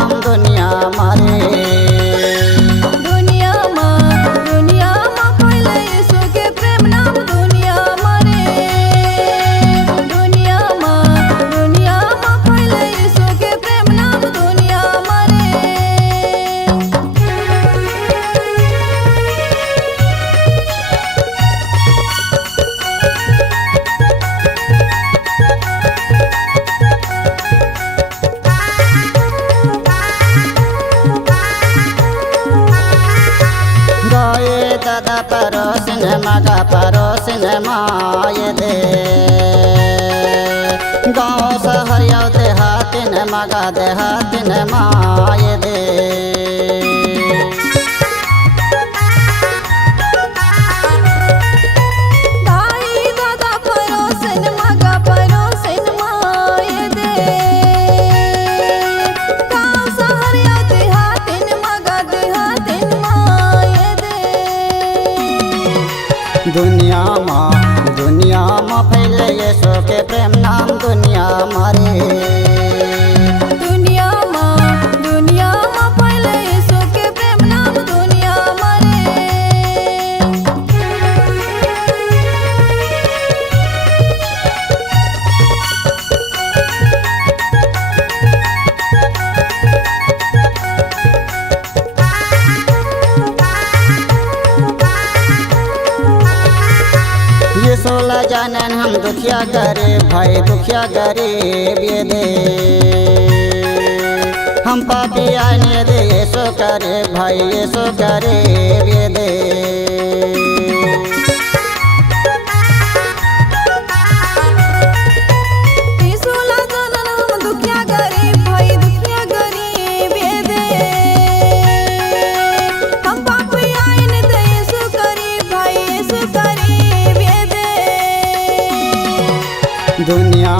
नाम दुनिया मारे। दुनिया में फैले यीशु के प्रेम नाम दुनिया मारे। दुनिया में फैले यीशु के प्रेम नाम दुनिया मारे। गाये दादा परोसिन मगा परोसिन माये दे। गाँव शहर यौ देहातिन मगा देहातिन माये दे। दाई दादा परोसिन मगा परोसिन माये दे। गाँव शहर यौ देहातिन मगा देहातिन माये दे। दुनिया में फैले यीशु के प्रेम नाम दुनिया मारे। दुनिया में फैले यीशु के प्रेम नाम दुनिया मारे। यीशु ला जानन हम दुखिया गरीब भाई दुखिया गरीब ये दे। हम पापी आने दे यीशु करे भाई यीशु गरीब ये दे। यीशु ला जानन हम दुखिया गरीब भाई दुखिया गरीब ये दे। हम पापी आइन दे यीशु गरीब भाई यीशु गरीब ये दे। दुनिया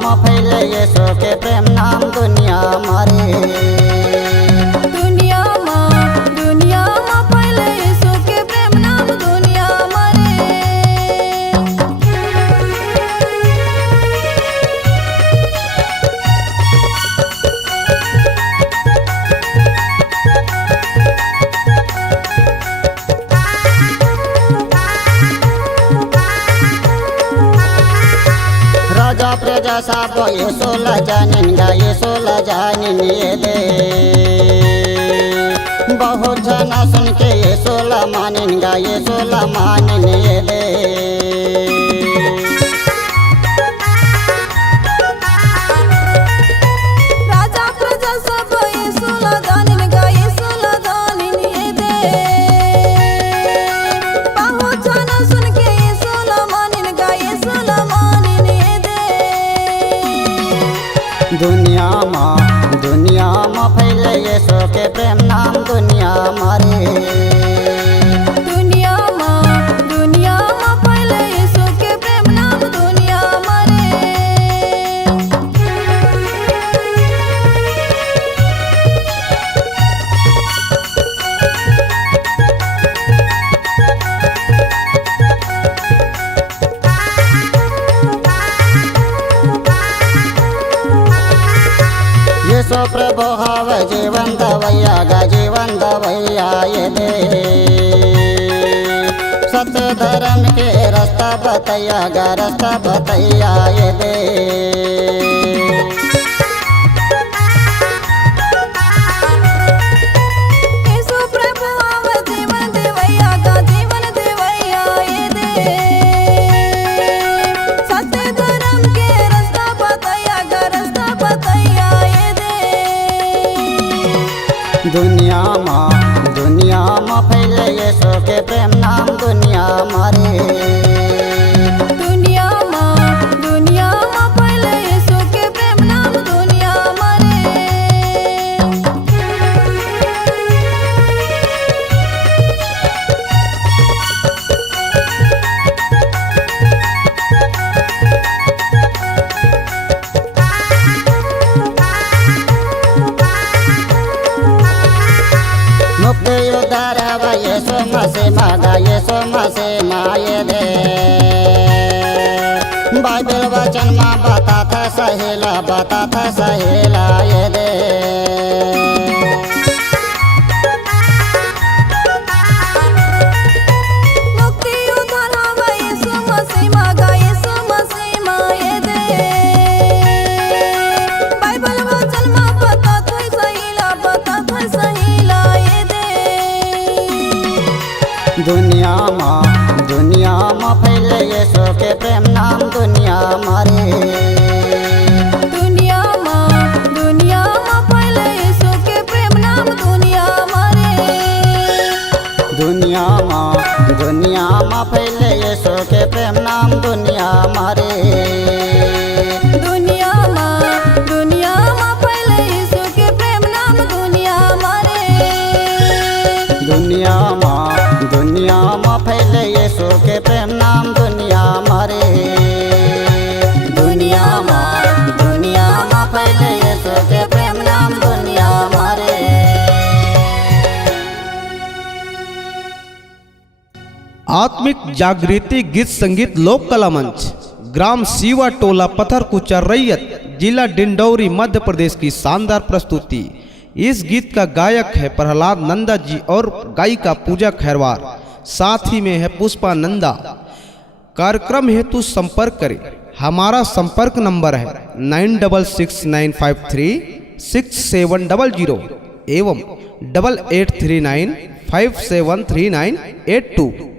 में फैले यीशु के प्रेम नाम दुनिया मारे। दुनिया में फैले यीशु के प्रेम नाम दुनिया मारे। राजा प्रजा सब यीशु ला जानिन गा यीशु ला जानिन ये दे। बहुत जना सुन के यीशु ला मानिन गा यीशु ला मानिन ये दे। राजा प्रजा सब यीशु ला जानिन गा यीशु ला जानिन ये दे। बहुत जना सुन के यीशु ला मानिन गा यीशु ला मानिन ये दे। दुनिया में फैले यीशु के प्रेम नाम दुनिया मारे। दुनिया में फैले यीशु के प्रेम नाम दुनिया मारे। यीशु प्रभु हव जीवन दवैया गा जीवन दवैया ये दे। सत्य धर्म के रास्ता बतैया गा रास्ता बतैया ये दे। यीशु प्रभु आव जीवन देवैया गा जीवन देवैया ये दे। सत्य धर्म के रास्ता बतैया गा रास्ता बतैया ये दे। दुनिया में फैले यीशु के प्रेम नाम दुनिया मारे। दुनिया में फैले यीशु के प्रेम नाम दुनिया मारे। मुक्ति उद्धार यीशु मसीह मागा यीशु मसीह माये दे। बाइबल वचन में बता था सहेला ये दे मुक्ति उद्धार हवा यीशु मसीह मागा यीशु मसीह माये दे बाइबल वचन में बता था सहीला ये दे दुनिया में फैले यीशु के प्रेम नाम दुनिया मारे दुनिया में फैले यीशु के प्रेम नाम दुनिया मारे दुनिया में फैले यीशु के प्रेम नाम दुनिया मारे दुनिया में फैले यीशु के प्रेम नाम दुनिया मारे दुनिया में फैले यीशु के प्रेम नाम दुनिया मारे दुनिया में फैले यीशु के प्रेम नाम दुनिया मारे। आत्मिक जागृति गीत संगीत लोक कला मंच ग्राम सीवा टोला पत्थरकुचा रैयत जिला डिंडौरी मध्य प्रदेश की शानदार प्रस्तुति। इस गीत का गायक है प्रहलाद नंदा जी और गायिका पूजा खैरवार, साथ ही में है पुष्पा नंदा। कार्यक्रम हेतु संपर्क करें। हमारा संपर्क नंबर है 9669536700 एवं 8839573982।